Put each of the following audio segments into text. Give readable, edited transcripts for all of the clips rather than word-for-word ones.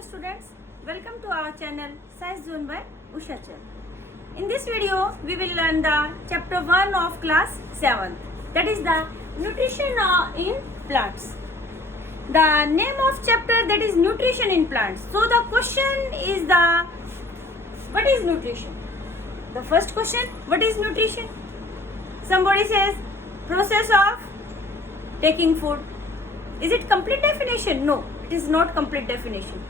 Hello students, welcome to our channel Science Zone by Usha Chand. In this video, we will learn the chapter 1 of class 7th, that is the nutrition in plants. The name of chapter that is nutrition in plants. So the question is what is nutrition? The first question, what is nutrition? Somebody says process of taking food. Is it complete definition? No, it is not complete definition.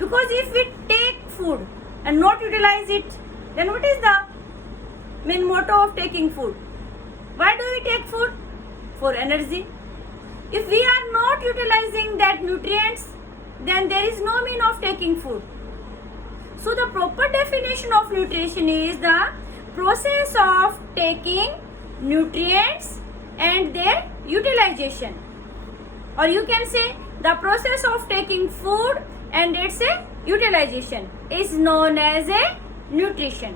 Because if we take food and not utilize it, then what is the main motto of taking food? Why do we take food? For energy. If we are not utilizing that nutrients, then there is no mean of taking food. So the proper definition of nutrition is the process of taking nutrients and their utilization. Or you can say the process of taking food and its utilization is known as a nutrition.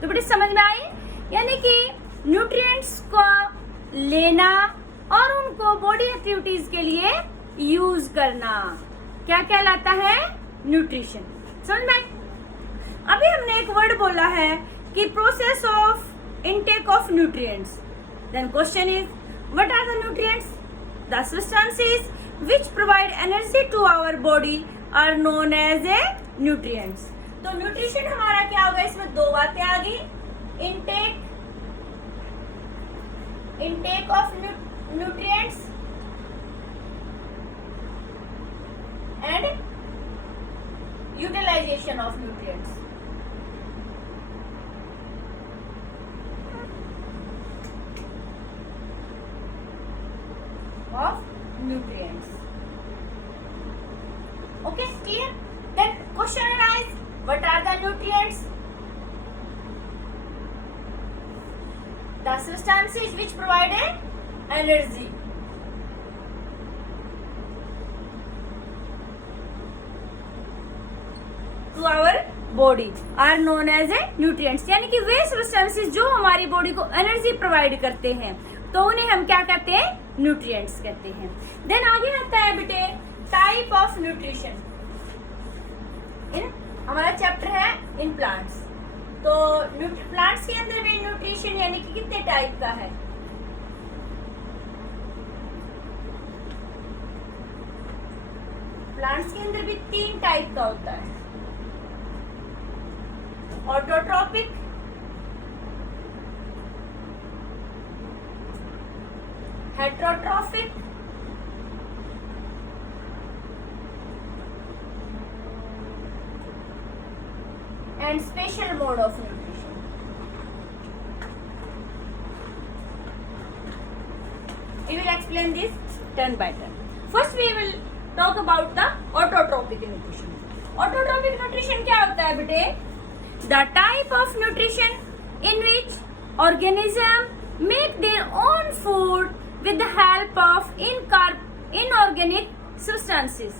तो बेटे समझ में आई, यानी कि nutrients को लेना और उनको बॉडी एक्टिविटीज के लिए यूज करना क्या कहलाता है? न्यूट्रिशन. समझ में आई? अभी हमने एक वर्ड बोला है कि process of intake of nutrients. Then question is what are the nutrients? The substances which provide energy to our body are known as a nutrients. तो न्यूट्रिशन हमारा क्या होगा? इसमें दो बातें आ गई, intake of nutrients and utilisation of nutrients. Of nutrients. Okay, clear? Then question arises, what are the nutrients? The substances which provide energy. To our body are known as a nutrients. यानी कि वे substances जो हमारी body को energy provide करते हैं, तो उन्हें हम क्या कहते हैं? न्यूट्रिएंट्स कहते हैं. देन आगे आता है बेटे टाइप ऑफ न्यूट्रिशन. हमारा चैप्टर है इन प्लांट्स. तो प्लांट्स के अंदर भी न्यूट्रिशन यानी कि कितने टाइप का है? प्लांट्स के अंदर भी 3 टाइप का होता है. Autotrophic, heterotrophic and special mode of nutrition. We will explain this turn by turn. First we will talk about the autotrophic nutrition. Autotrophic nutrition क्या होता है बेटे? The type of nutrition in which organism make their own food with the help of inorganic substances.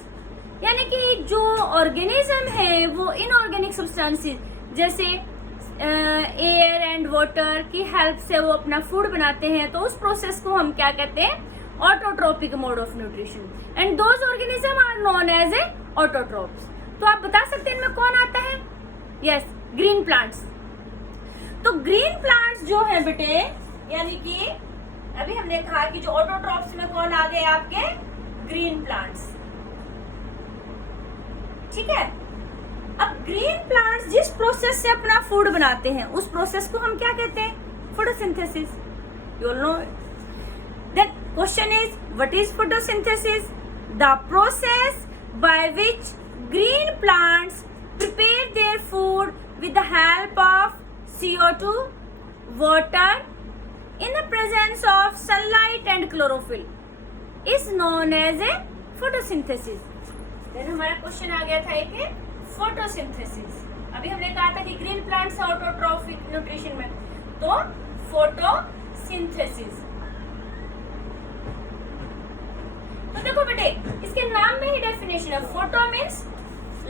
यानी कि जो organism है वो inorganic substances जैसे एयर एंड वाटर की हेल्प से वो अपना फूड बनाते हैं, तो उस प्रोसेस को हम क्या कहते हैं? Autotrophic mode of nutrition. And those organism are known as a autotrophs. तो आप बता सकते हैं इनमें कौन आता है? Yes, green plants. तो ग्रीन प्लांट्स जो है बेटे, यानी कि अभी हमने कहा कि जो ऑटोट्रोप्स में कौन आ गए? आपके ग्रीन प्लांट्स. ठीक है. अब ग्रीन प्लांट्स जिस प्रोसेस से अपना फूड बनाते हैं उस प्रोसेस को हम क्या कहते हैं? Photosynthesis. You all know. Then question is what is photosynthesis? The process by which green plants prepare their food with the help of CO2, water in the presence of sunlight and chlorophyll is known as a photosynthesis. Then हमारा question आ गया था एक photosynthesis. अभी हमने कहा था कि green plants autotrophic nutrition में, तो फोटोसिंथेसिस. तो देखो बेटे, इसके नाम में ही डेफिनेशन है. Photo means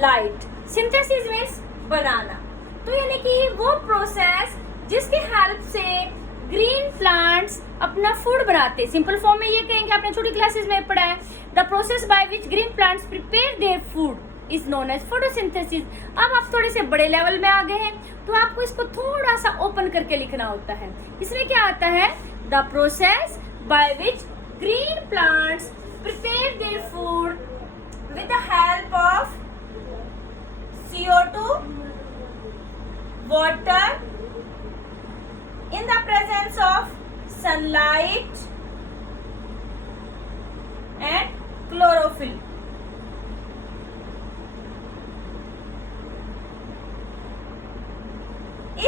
light, synthesis means बनाना. तो यानी कि वो प्रोसेस जिसके हेल्प से ग्रीन प्लांट्स अपना फूड बनाते. सिंपल फॉर्म में ये कहेंगे, आपने छोटी क्लासेस में पढ़ा है, the process by which green plants prepare their food is known as photosynthesis. अब आप थोड़े से बड़े लेवल में आ गए हैं, तो आपको इसको थोड़ा सा ओपन करके लिखना होता है। इसमें क्या आता है, the process by which green plants prepare their food with the help of CO2, water, in the presence of sunlight and chlorophyll.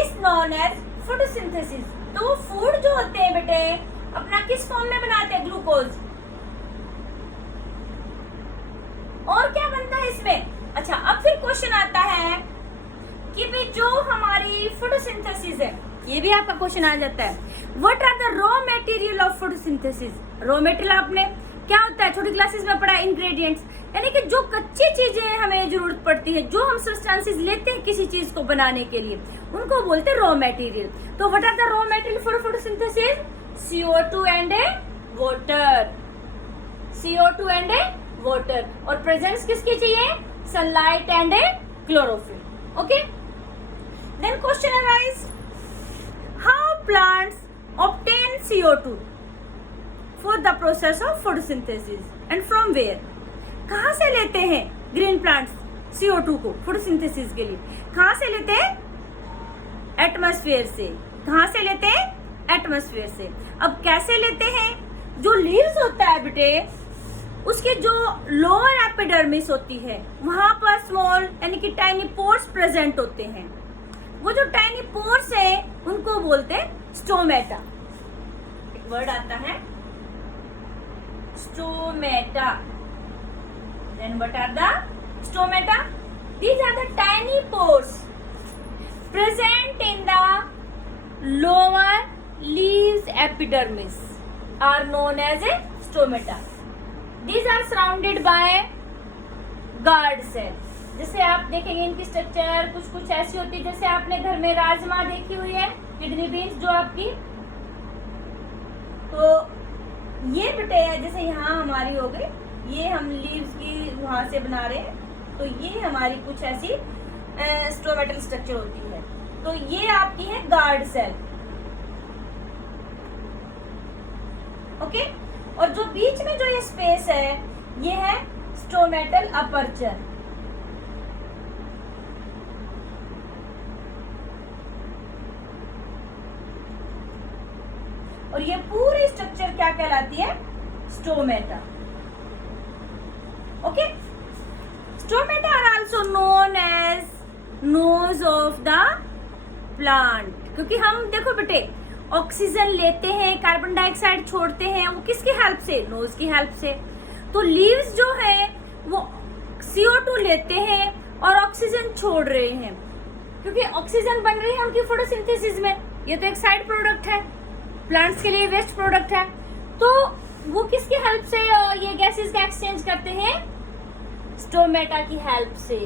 Is known as photosynthesis. तो फूड जो होते हैं बेटे अपना किस फॉर्म में बनाते हैं, ग्लूकोज। और क्या बनता है इसमें? अच्छा, अब फिर क्वेश्चन आता है कि भाई जो हमारी फोटोसिंथेसिस है, ये भी आपका क्वेश्चन आ जाता है, what are the raw material of photosynthesis. Raw material आपने क्या होता है छोटी क्लासेस में पढ़ा, इंग्रेडिएंट्स, यानी कि जो कच्ची चीजें हमें जरूरत पड़ती है, जो हम सब्सटेंसेस लेते हैं किसी चीज को बनाने के लिए, उनको बोलते हैं रॉ मटेरियल। तो what are the raw material for photosynthesis? CO2 and water, CO2 and water, और प्रेजेंस किसकी चाहिए? Sunlight and chlorophyll. Okay, then question arise, how plants obtain CO2 for the process of photosynthesis and from where. कहां से लेते हैं green plants CO2 को photosynthesis के लिए? कहां से लेते हैं? एटमॉस्फेयर से। कहां से लेते हैं? एटमॉस्फेयर से। अब कैसे लेते हैं? जो लीव्स होता है बेटे, उसके जो लोअर एपिडर्मिस होती है, वहां पर स्मॉल यानी कि टाइनी पोर्स प्रेजेंट होते हैं। वो जो टाइनी पोर्स है उनको बोलते हैं स्टोमेटा। एक वर्ड आता है stomata. Then what are the stomata? These are the tiny pores present in the lower leaves epidermis are known as a stomata. These are surrounded by guard cell. जैसे आप देखेंगे इनकी स्ट्रक्चर कुछ ऐसी होती है, जैसे आपने घर में राजमा देखी हुई है, किडनी बीन्स जो आपकी, तो ये बेटे जैसे यहाँ हमारी हो गई, ये हम लीव्स की वहां से बना रहे हैं, तो ये हमारी कुछ ऐसी स्टोमेटल स्ट्रक्चर होती है। तो ये आपकी है गार्ड सेल। ओके, और जो बीच में जो ये स्पेस है ये है स्टोमेटल अपर्चर। और ये पूरी स्ट्रक्चर क्या कहलाती है? Stomata. Okay, stomata are also known as nose of the plant, क्योंकि हम देखो बेटे ऑक्सीजन लेते हैं, कार्बन डाइऑक्साइड छोड़ते हैं, वो किसकी हेल्प से? नोज की हेल्प से। तो लीव्स जो है वो CO2 लेते हैं और ऑक्सीजन छोड़ रहे हैं, क्योंकि ऑक्सीजन बन रही है उनकी फोटोसिंथेसिस में। ये तो एक साइड प्रोडक्ट है, प्लांट्स के लिए वेस्ट प्रोडक्ट है। तो वो किसकी हेल्प से ये गैसेस का एक्सचेंज करते हैं? स्टोमेटा की हेल्प से।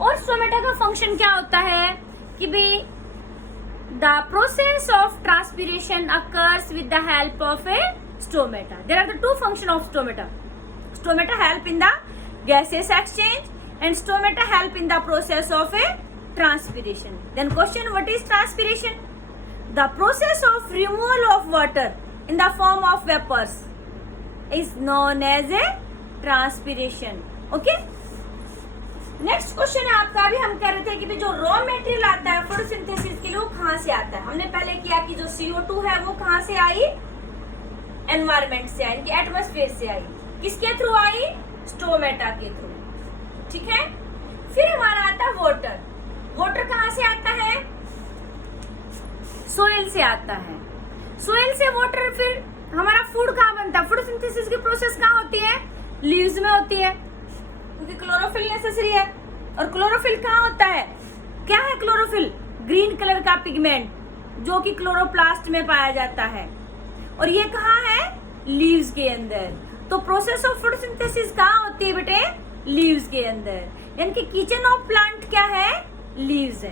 और स्टोमेटा का फंक्शन क्या होता है कि भाई the process of transpiration occurs with the help of a stomata. There are the two function of stomata. Stomata help in the gaseous exchange and stomata help in the process of a transpiration. Then question, what is transpiration? The process of removal of water in the form of vapors is known as a transpiration. Okay? Next question है आपका, अभी हम कह रहे थे कि जो raw material आता है फोटोसिंथेसिस के लिए वो कहां से आता है। हमने पहले किया कि जो CO2 है वो कहां से आई? एनवायरमेंट से आई, इनकी एटमॉस्फेयर से आई। किसके थ्रू आई? स्टोमेटा के थ्रू। ठीक है, फिर हमारा आता है वाटर। वाटर कहां से आता है? सोइल से आता है। सोइल से वाटर, फिर हमारा फूड कहां बनता है? फोटोसिंथेसिस की प्रोसेस कहां होती है? लीव्स में होती है, क्योंकि क्लोरोफिल नेसेसरी है। और क्लोरोफिल कहाँ होता है? क्या है क्लोरोफिल? ग्रीन कलर का पिगमेंट जो कि क्लोरोप्लास्ट में पाया जाता है। और ये कहाँ है? लीव्स के अंदर। तो प्रोसेस ऑफ फोटोसिंथेसिस कहाँ होती है बेटे? लीव्स के अंदर। यानी कि किचन ऑफ प्लांट क्या है? लीव्स है।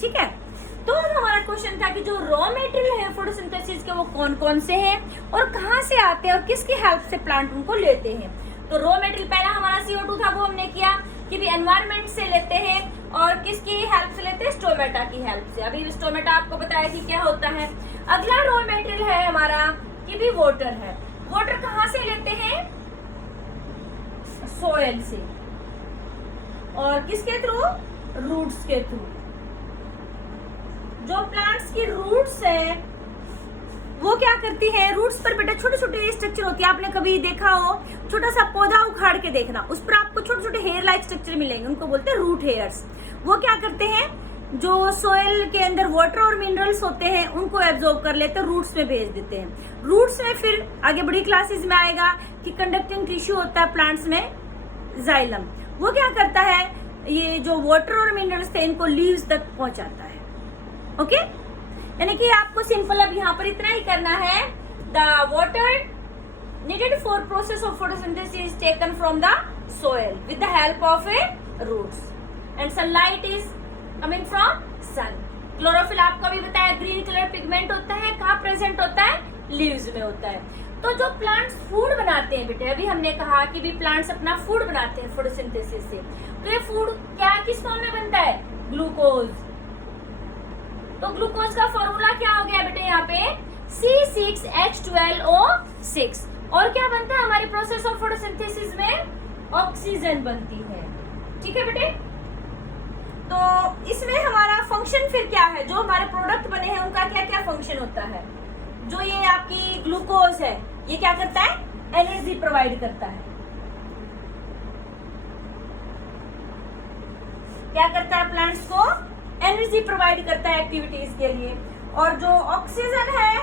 ठीक है, तो हमारा क्वेश्चन था कि जो रॉ मटेरियल है फोटोसिंथेसिस के वो कौन कौन से हैं और कहाँ से आते हैं और किसकी हेल्प से प्लांट उनको लेते हैं। तो रॉ मटेरियल पहला हमारा CO2 था, वो हमने किया। कि भी एनवायरमेंट से लेते हैं और किसकी हेल्प से लेते हैं, स्टोमेटा की हेल्प से। अभी स्टोमेटा आपको बताया कि क्या होता है। अगला रॉ मटेरियल है हमारा कि भी वाटर है। वाटर कहाँ से लेते हैं, सोयल से, और किसके थ्रू, रूट्स के थ्रू। जो प्लांट्स की रूट्स है वो क्या करती है, रूट्स पर बेटा छोटे छोटे स्ट्रक्चर होती है। आपने कभी देखा हो छोटा सा पौधा उखाड़ के देखना, उस पर आपको छोटे छोटे हेयर लाइक स्ट्रक्चर मिलेंगे, उनको बोलते हैं रूट हेयर्स। वो क्या करते हैं, जो सोयल के अंदर वाटर और मिनरल्स होते हैं उनको एब्जॉर्ब कर लेते हैं, रूट्स में भेज देते हैं। रूट्स में फिर आगे बड़ी क्लासेस में आएगा कि कंडक्टिंग टिश्यू होता है प्लांट्स में, जाइलम। वो क्या करता है, ये जो वाटर और मिनरल्स थे इनको लीव्स तक पहुंचाता है। ओके, यानी कि आपको सिंपल अब यहाँ पर इतना ही करना है। The water needed for process of photosynthesis is taken from the soil with the help of a roots and sunlight is coming from sun. Chlorophyll आपको भी बताया ग्रीन कलर पिगमेंट होता है, कहाँ प्रेजेंट होता है, लीव्स में होता है। तो जो प्लांट्स फूड बनाते हैं बेटे, अभी हमने कहा कि भी प्लांट्स अपना फूड बनाते हैं फोटोसिंथेसिस से। तो ये फूड क्या किस फॉर्म में बनता है, ग्लूकोज। तो ग्लूकोज का फॉर्मूला क्या हो गया बेटे यहाँ पे, C6H12O6। और क्या बनता है हमारी प्रोसेस ऑफ फोटोसिंथेसिस में, ऑक्सीजन बनती है। ठीक है बेटे, तो इसमें हमारा फंक्शन फिर क्या है, जो हमारे प्रोडक्ट बने हैं उनका क्या क्या फंक्शन होता है। जो ये आपकी ग्लूकोज है ये क्या करता है, एनर्जी प्रोवाइड करता है। क्या करता है, प्लांट्स को एनर्जी प्रोवाइड करता है एक्टिविटीज के लिए। और जो ऑक्सीजन है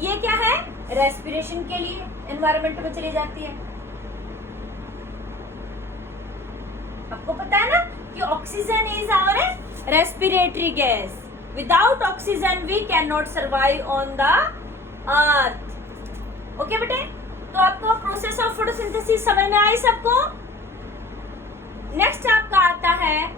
ये क्या है, रेस्पिरेशन के लिए एनवायरमेंट में चली जाती है। आपको पता है ना कि oxygen is our respiratory gas. Without oxygen we can not survive on the earth. Okay बेटे, तो आपको प्रोसेस ऑफ फोटोसिंथेसिस समझ में आई सबको। नेक्स्ट आपका आता है,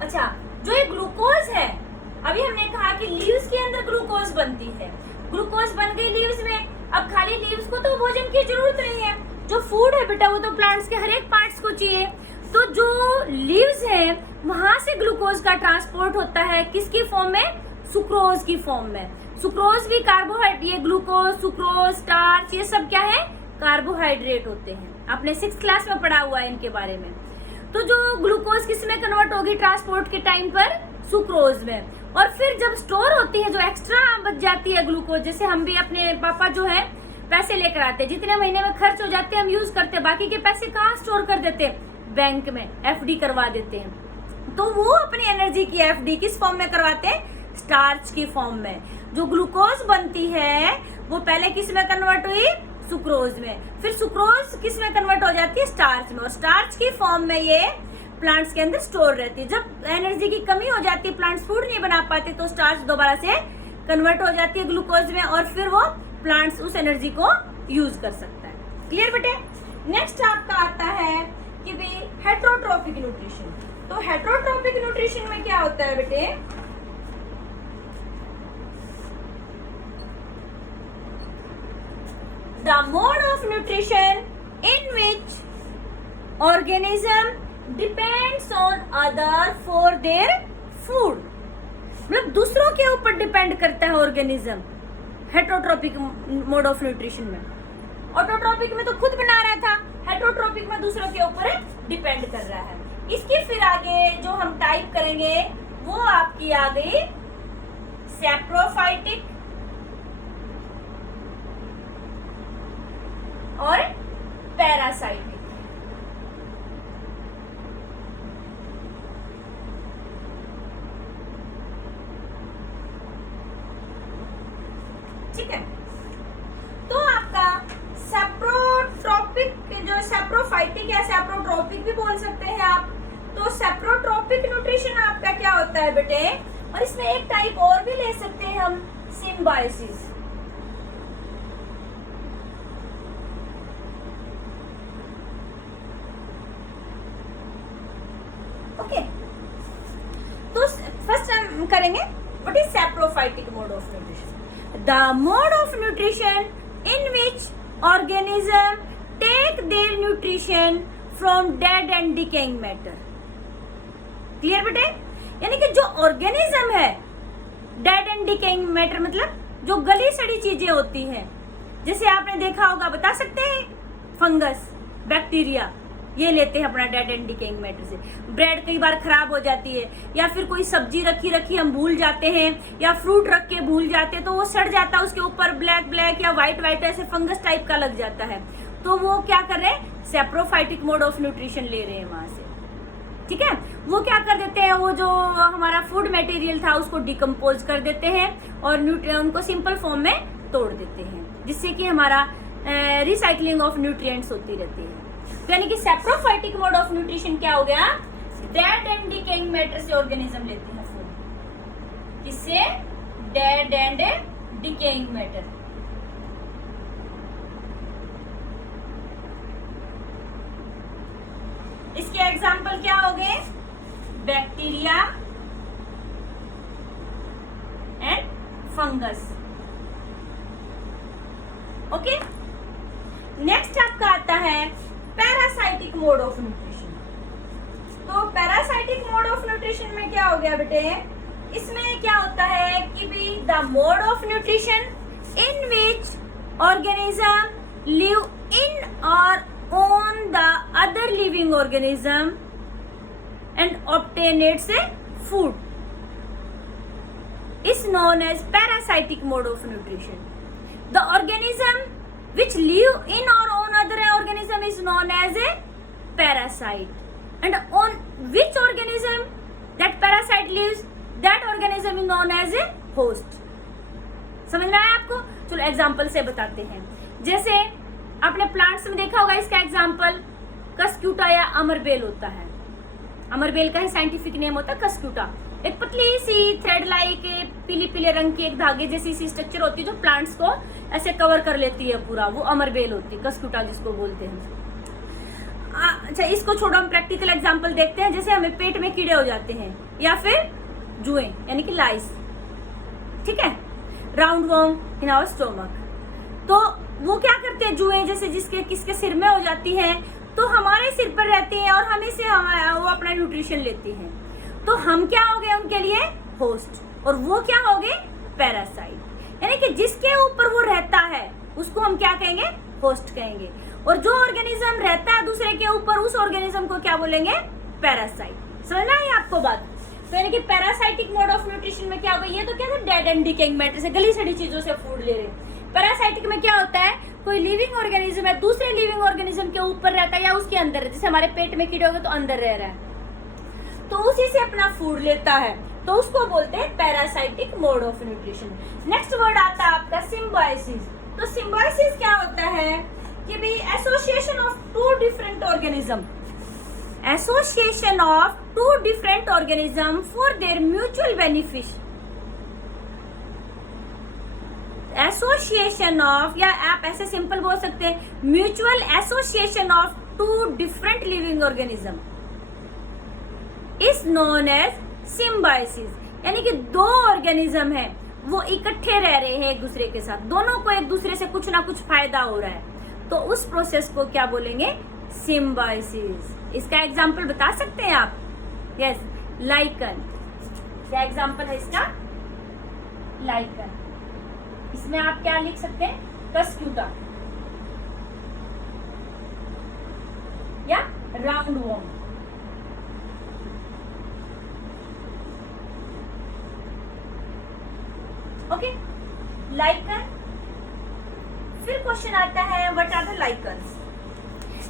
अच्छा जो ये ग्लूकोज है, अभी हमने कहा कि लीव्स के अंदर ग्लूकोज बनती है। ग्लूकोज बन गई लीव्स में, अब खाली लीव्स को तो भोजन की जरूरत नहीं है। जो फूड है बेटा वो तो प्लांट्स के हर एक पार्ट्स को चाहिए। तो जो लीव्स है वहां से ग्लूकोज का ट्रांसपोर्ट होता है किसकी फॉर्म में, सुक्रोज की फॉर्म में। सुक्रोज भी कार्बोहाइड्रेट, ये ग्लूकोज, सुक्रोज, स्टार्च, ये सब क्या है, कार्बोहाइड्रेट होते हैं। आपने 6th क्लास में पढ़ा हुआ है इनके बारे में। तो जो ग्लूकोज किस में कन्वर्ट होगी ट्रांसपोर्ट के टाइम पर, सुक्रोज में। और फिर जब स्टोर होती है, जो एक्स्ट्रा बच जाती है ग्लूकोज, जैसे हम भी अपने पापा जो है पैसे लेकर आते हैं, जितने महीने में खर्च हो जाते हैं हम यूज करते हैं, बाकी के पैसे कहाँ स्टोर कर देते हैं, बैंक में एफडी करवा देते हैं। तो वो अपनी एनर्जी की एफडी किस फॉर्म में करवाते हैं, स्टार्च की फॉर्म में। जो ग्लूकोज बनती है वो पहले किस में कन्वर्ट हुई, सुक्रोज में। फिर सुक्रोज किस में कन्वर्ट हो जाती है, स्टार्च में। और स्टार्च की फॉर्म में ये प्लांट्स के अंदर स्टोर रहती है। जब एनर्जी की कमी हो जाती है, प्लांट्स फूड नहीं बना पाते, तो स्टार्च दोबारा से कन्वर्ट हो जाती है ग्लूकोज में, और फिर वो प्लांट्स उस एनर्जी को यूज कर सकता है। क्लियर बेटे। नेक्स्ट आपका आता है कि भी हेट्रोट्रोपिक न्यूट्रिशन। तो हेट्रोट्रोपिक न्यूट्रिशन में क्या होता है बेटे, the mode of nutrition in which organism depends on other for their food. मतलब दूसरों के ऊपर डिपेंड करता है organism heterotrophic mode of nutrition में। ऑटोट्रोपिक में तो खुद बना रहा था, हेट्रोट्रोपिक में दूसरों के ऊपर डिपेंड कर रहा है। इसके फिर आगे जो हम टाइप करेंगे वो आपकी आ गई सैप्रोफाइटिक और पैरासाइटिक। ठीक है, तो आपका सैप्रोट्रोपिक, जो सैप्रोफाइटिक या सैप्रोट्रोपिक भी बोल सकते हैं आप। तो सैप्रोट्रोपिक न्यूट्रिशन आपका क्या होता है बेटे, और इसमें एक टाइप और भी ले सकते हैं हम, सिम्बायोसिस। ओके, तो फर्स्ट हम करेंगे what is saprophytic mode of nutrition. The mode of nutrition in which organism take take their nutrition from dead and decaying matter. Clear बेटे? यानी कि जो ऑर्गेनिज्म है, डेड एंड डिकेइंग मैटर मतलब जो गली सड़ी चीजें होती हैं, जैसे आपने देखा होगा, बता सकते हैं, फंगस, बैक्टीरिया, ये लेते हैं अपना डेड एंड डिकेइंग मैटर से। ब्रेड कई बार खराब हो जाती है, या फिर कोई सब्जी रखी हम भूल जाते हैं, या फ्रूट रख के भूल जाते हैं तो वो सड़ जाता है, उसके ऊपर ब्लैक ब्लैक या व्हाइट व्हाइट ऐसे फंगस टाइप का लग जाता है। तो वो क्या कर रहे हैं, सेप्रोफाइटिक मोड ऑफ न्यूट्रिशन ले रहे हैं वहां से। ठीक है, वो क्या कर देते हैं, वो जो हमारा फूड मटेरियल था उसको डिकम्पोज कर देते हैं और उनको सिंपल फॉर्म में तोड़ देते हैं, जिससे कि हमारा रिसाइकलिंग ऑफ न्यूट्रिएंट्स होती रहती है। तो यानी कि सेप्रोफाइटिक मोड ऑफ न्यूट्रिशन क्या हो गया, डेड एंड डिकेइंग मैटर से ऑर्गेनिज्म लेते हैं फूड। किससे? Dead and decaying matter. इसके एग्जाम्पल क्या हो गए, bacteria and fungus. Okay, next आपका आता है पैरासाइटिक मोड ऑफ न्यूट्रिशन। तो पैरासाइटिक मोड ऑफ न्यूट्रिशन में क्या हो गया बेटे, इसमें क्या होता है कि भी the mode of nutrition in which organism live in और on the other living organism and obtain its food is known as parasitic mode of nutrition. The organism which live in or on other organism is known as a parasite, and on which organism that parasite lives, that organism is known as a host. समझ में आया आपको? चलो example से बताते हैं। जैसे आपने प्लांट्स में देखा होगा, इसका एग्जाम्पल कस्क्यूटा या अमरबेल होता है। अमरबेल का ही साइंटिफिक नेम होता है कस्क्यूटा। एक पतली सी थ्रेड लाइक पीली पीले रंग की एक धागे जैसी सी स्ट्रक्चर होती है जो प्लांट्स को ऐसे कवर कर लेती है पूरा, वो अमरबेल होती है, कस्क्यूटा जिसको बोलते हैं। अच्छा, इसको छोड़ो, हम प्रैक्टिकल एग्जाम्पल देखते हैं। जैसे हमें पेट में कीड़े हो जाते हैं या फिर जुएं यानी कि लाइस, ठीक है, round worm in our stomach. तो वो क्या करते हैं, जुएं जैसे जिसके किसके सिर में हो जाती हैं तो हमारे सिर पर रहती हैं और हमें से वो अपना न्यूट्रिशन लेती हैं। तो हम क्या हो गए उनके लिए, होस्ट, और वो क्या हो गए, पैरासाइट। यानी कि जिसके ऊपर वो रहता है उसको हम क्या कहेंगे, होस्ट कहेंगे, और जो ऑर्गेनिज्म रहता है दूसरे के ऊपर उस ऑर्गेनिज्म को क्या बोलेंगे, पैरासाइट। समझना है आपको बात? तो यानी कि पैरासाइटिक मोड ऑफ न्यूट्रिशन में क्या होगा, ये तो क्या था, डेड एंड डिकेइंग मैटर से गली सड़ी चीजों से फूड ले रहे। पैरासाइटिक में क्या होता है, कोई लिविंग ऑर्गेनिज्म है दूसरे लिविंग ऑर्गेनिज्म के ऊपर रहता है या उसके अंदर, जैसे हमारे पेट में कीड़े हो गए तो अंदर रह रहा है, तो उसी से अपना फूड लेता है, तो उसको बोलते हैं parasitic mode of nutrition. Next word आता है आपका सिम्बायोसिस। तो सिम्बायोसिस क्या होता है कि भी association of two different organism, association of two different organism for their mutual benefit. Association of, या आप ऐसे सिंपल बोल सकते हैं, mutual association of two different living organism is known as symbiosis. यानी कि दो ऑर्गेनिज्म है वो इकट्ठे रह रहे हैं एक दूसरे के साथ, दोनों को एक दूसरे से कुछ ना कुछ फायदा हो रहा है, तो उस प्रोसेस को क्या बोलेंगे, सिम्बायोसिस। इसका एग्जाम्पल बता सकते हैं आप? Yes, lichen. क्या एग्जाम्पल है इसका, लाइकन। इसमें आप क्या लिख सकते हैं, कस्क्यूटा या राउंड वर्म। Okay, lichen. फिर क्वेश्चन आता है, what are the lichens.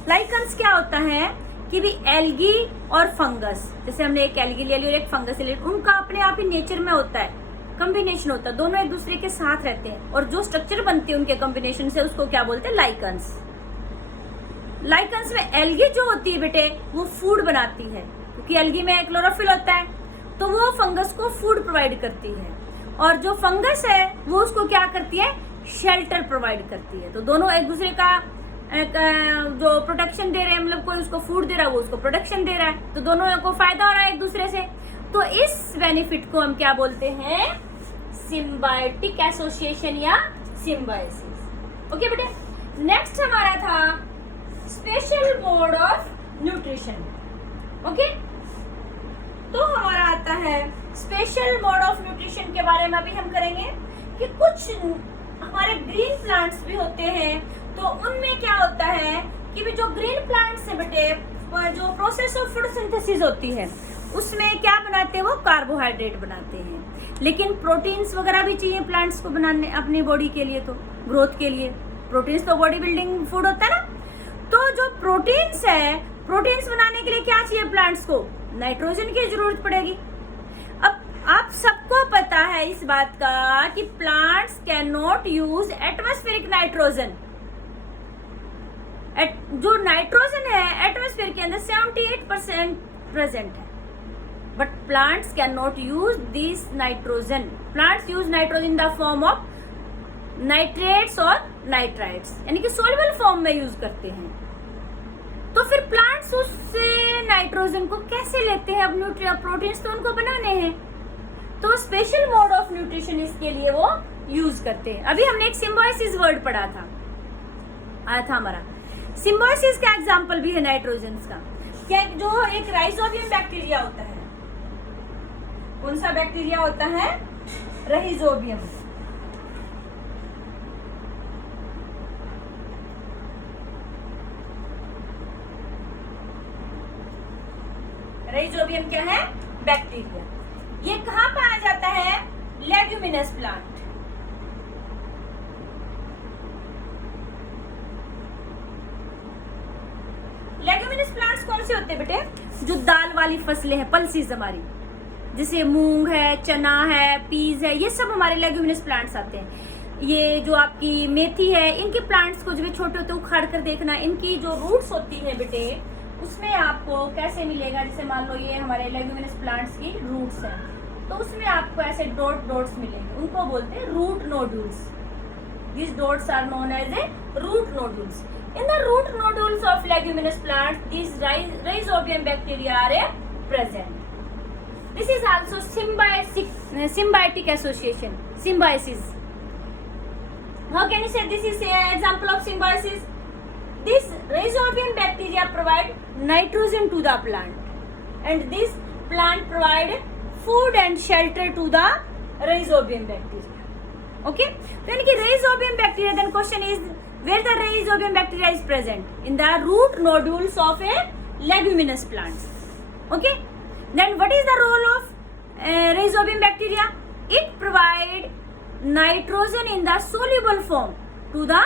Lichens क्या होता है कि भी एल्गी और फंगस, जैसे हमने एक एल्गी ले ली और एक फंगस ले ली, उनका अपने आप ही नेचर में होता है, कॉम्बिनेशन होता है, दोनों एक दूसरे के साथ रहते हैं और जो स्ट्रक्चर बनती है उनके कॉम्बिनेशन से उसको क्या बोलते हैं, लाइकन्स। लाइकन्स में एल्गी जो होती है बेटे वो फूड बनाती है, क्योंकि एल्गी में क्लोरोफिल होता है, तो वो फंगस को फूड प्रोवाइड करती है, और जो फंगस है वो उसको क्या करती है, शेल्टर प्रोवाइड करती है। तो दोनों एक दूसरे का जो प्रोटेक्शन दे रहे हैं, मतलब कोई उसको फूड दे रहा है वो उसको प्रोटेक्शन दे रहा है, तो दोनों को फायदा हो रहा है एक दूसरे से। तो इस बेनिफिट को हम क्या बोलते हैं, सिम्बायोटिक एसोसिएशन या सिम्बायोसिस। ओके बेटे, नेक्स्ट हमारा था special mode of nutrition. Okay, तो हमारा आता है स्पेशल मोड ऑफ न्यूट्रिशन के बारे में अभी हम करेंगे कि कुछ हमारे ग्रीन प्लांट्स भी होते हैं, तो उनमें क्या होता है कि भी जो ग्रीन प्लांट्स है बेटे, जो प्रोसेस ऑफ फोटोसिंथेसिस होती है उसमें क्या बनाते हैं, वो कार्बोहाइड्रेट बनाते हैं। लेकिन प्रोटीन्स वगैरह भी चाहिए प्लांट्स को बनाने अपनी बॉडी के लिए, तो ग्रोथ के लिए प्रोटीन्स तो बॉडी बिल्डिंग फूड होता है ना। तो जो प्रोटीन्स है, प्रोटीन्स बनाने के लिए क्या चाहिए प्लांट्स को, नाइट्रोजन की जरूरत पड़ेगी। अब आप सबको पता है इस बात का कि plants can not use atmospheric nitrogen. जो नाइट्रोजन है एटमॉस्फेयर के अंदर 78% प्रेजेंट है, but plants can not use this nitrogen. Plants use nitrogen in the form of nitrates और नाइट्राइट्स, यानी कि सोल्युबल फॉर्म में यूज करते हैं। तो फिर प्लांट्स उससे नाइट्रोजन को कैसे लेते हैं, अब प्रोटीन्स तो उनको बनाने हैं, तो स्पेशल मोड ऑफ न्यूट्रिशन इसके लिए वो यूज करते हैं। अभी हमने एक सिम्बायोसिस वर्ड पढ़ा था, आया था हमारा। सिम्बायोसिस का एग्जांपल भी है नाइट्रोजन का, क्या जो एक राइजोबियम बैक्टीरिया होता है। कौन सा बैक्टीरिया होता है, राइजोबियम। राइजोबियम क्या है, बैक्टीरिया। ये कहाँ पाया जाता है, लेग्यूमिनस प्लांट। लेग्यूमिनस प्लांट्स कौन से होते हैं बेटे, जो दाल वाली फसलें हैं, पल्सीज हमारी, जैसे मूंग है, चना है, पीज है, ये सब हमारे लेग्यूमिनस प्लांट्स आते हैं। ये जो आपकी मेथी है, इनके प्लांट्स को जब छोटे होते उखाड़ कर देखना, इनकी जो रूट्स होती है बेटे, उसमें आपको कैसे मिलेगा, जैसे मान लो ये हमारे लेग्यूमिनस प्लांट्स की रूट्स हैं, तो उसमें आपको ऐसे डॉट्स मिलेंगे, उनको बोलते हैं root nodules. This dots are known as a root nodules. In the root nodules of leguminous plants, these rhizobium bacteria are present. This is also symbiotic association, symbiosis. How can you say this is an example of symbiosis? This rhizobium bacteria provide nitrogen to the plant, and this plant provide food and shelter to the rhizobium bacteria. Okay? Then rhizobium bacteria, then question is, where the rhizobium bacteria is present? In the root nodules of a leguminous plant. Okay? Then what is the role of rhizobium bacteria? It provide nitrogen in the soluble form to the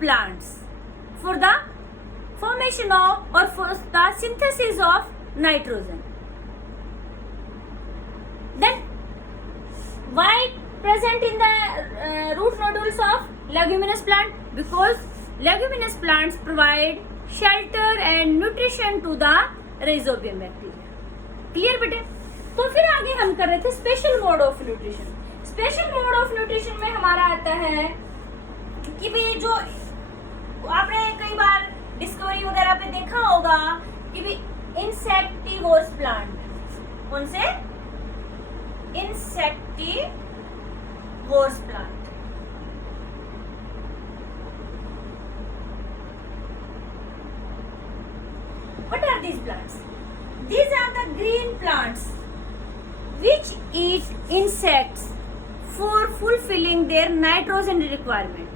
plants for the formation of or for the synthesis of nitrogen. Then why present in the root nodules of leguminous plant? Because leguminous plants provide shelter and nutrition to the rhizobium bacteria. Clear बेटे? तो फिर आगे हम कर रहे थे special mode of nutrition. Special mode of nutrition में हमारा आता है कि भी जो आपने कई बार डिस्कवरी वगैरह पे देखा होगा कि भी इंसेक्टिवोर्स प्लांट, कौन से, इंसेक्टिवोर्स plant. What are these plants? These are the green plants which eat insects for fulfilling their nitrogen requirement.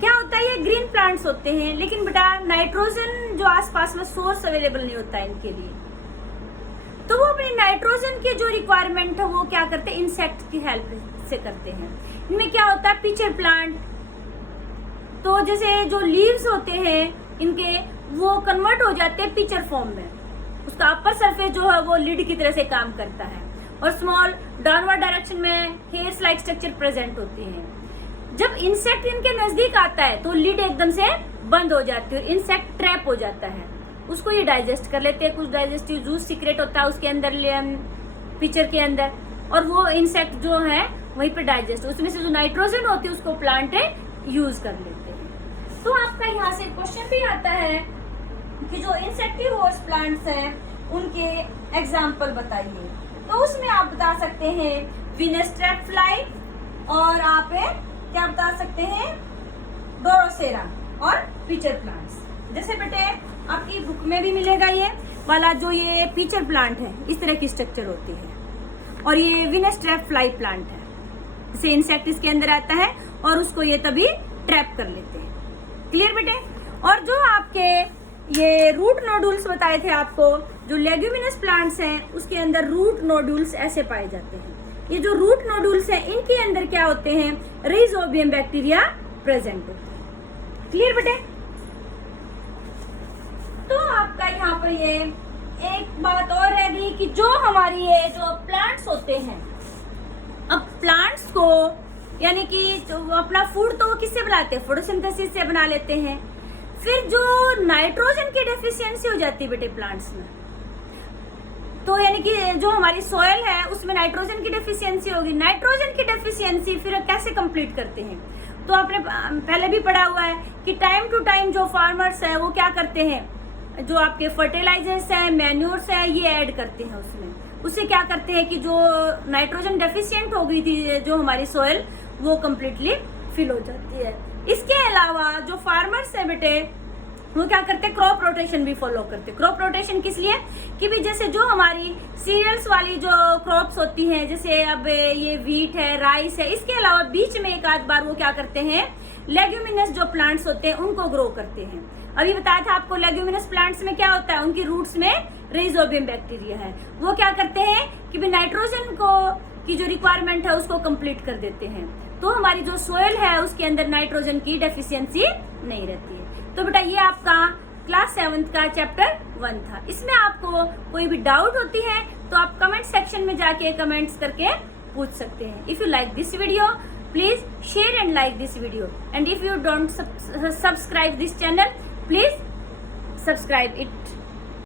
क्या होता है, ये ग्रीन प्लांट्स होते हैं, लेकिन बेटा नाइट्रोजन जो आसपास में सोर्स अवेलेबल नहीं होता है इनके लिए, तो वो अपनी नाइट्रोजन की जो रिक्वायरमेंट है वो क्या करते हैं, इंसेक्ट की हेल्प से करते हैं। इनमें क्या होता है, पिचर प्लांट, तो जैसे जो लीव्स होते हैं इनके, वो कन्वर्ट हो जाते हैं पिचर फॉर्म में, उसका अपर सरफेस जो है वो लिड की तरह से काम करता है, और स्मॉल डाउनवर्ड डायरेक्शन में हेयर्स लाइक स्ट्रक्चर प्रेजेंट होती है। जब इंसेक्ट इनके नजदीक आता है तो लिड एकदम से बंद हो जाती है, इंसेक्ट ट्रैप हो जाता है, उसको ये डाइजेस्ट कर लेते हैं। कुछ डाइजेस्टिव जूस सीक्रेट होता है उसके अंदर, पिचर के अंदर, और वो इंसेक्ट जो है वहीं पे डाइजेस्ट, उसमें से जो नाइट्रोजन होती है उसको प्लांट यूज कर लेते हैं। तो आपका यहाँ से क्वेश्चन भी आता है कि जो इंसेक्टिवोर्स प्लांट्स हैं उनके एग्जाम्पल बताइए। तो उसमें आप बता सकते हैं वीनस ट्रैप फ्लाई, और आप क्या बता सकते हैं, डोरोसेरा और पिचर प्लांट्स। जैसे बेटे आपकी बुक में भी मिलेगा ये वाला, जो ये पीचर प्लांट है, इस तरह की स्ट्रक्चर होती है। और ये विनस ट्रैप फ्लाई प्लांट है, जैसे इंसेक्ट इसके अंदर आता है और उसको ये तभी ट्रैप कर लेते हैं। क्लियर बेटे? और जो आपके ये रूट नोडुल्स बताए थे आपको, जो लेग्यूमिनस प्लांट्स हैं उसके अंदर रूट नोडुल्स ऐसे पाए जाते हैं। ये जो रूट नोडुल्स हैं इनके अंदर क्या होते हैं, रिजोबियम बैक्टीरिया प्रेजेंट होते हैं। क्लियर बेटे? तो आपका यहाँ पर ये एक बात और रह गई कि जो हमारी ये जो प्लांट्स होते हैं, अब प्लांट्स को यानी कि जो अपना फूड तो वो किससे बनाते हैं, फोटोसिंथेसिस से बना लेते हैं। फिर जो नाइट्रोजन की डेफिशिएंसी हो जाती है बेटे प्लांट्स में, तो यानी कि जो हमारी सॉइल है उसमें नाइट्रोजन की डेफिशिएंसी होगी। नाइट्रोजन की डेफिशिएंसी फिर कैसे कंप्लीट करते हैं, तो आपने पहले भी पढ़ा हुआ है कि टाइम टू टाइम जो फार्मर्स है वो क्या करते हैं, जो आपके फर्टिलाइजर्स हैं, मैन्योर्स है, ये ऐड करते हैं उसमें। उससे क्या करते हैं कि जो नाइट्रोजन डेफिशिएंट हो गई थी जो हमारी सॉइल, वो कम्प्लीटली फिल हो जाती है। इसके अलावा जो फार्मर्स है बेटे वो क्या करते हैं, क्रॉप रोटेशन भी फॉलो करते हैं। क्रॉप रोटेशन किस लिए कि भी जैसे जो हमारी सीरियल्स वाली जो क्रॉप्स होती हैं, जैसे अब ये व्हीट है, राइस है, इसके अलावा बीच में एक आध बार वो क्या करते हैं, लेग्यूमिनस जो प्लांट्स होते हैं उनको ग्रो करते हैं। अभी बताया था आपको लेग्यूमिनस प्लांट्स में क्या होता है, उनकी रूट्स में रिजोबियम बैक्टीरिया है। वो क्या करते हैं कि भी नाइट्रोजन को की जो रिक्वायरमेंट है उसको कंप्लीट कर देते हैं, तो हमारी जो सोयल है उसके अंदर नाइट्रोजन की डेफिशिएंसी नहीं रहती है। तो बेटा ये आपका क्लास 7th का चैप्टर 1 था। इसमें आपको कोई भी डाउट होती है तो आप कमेंट सेक्शन में जाके कमेंट्स करके पूछ सकते हैं। If you like this video please share and like this video, and if you don't subscribe this channel please subscribe it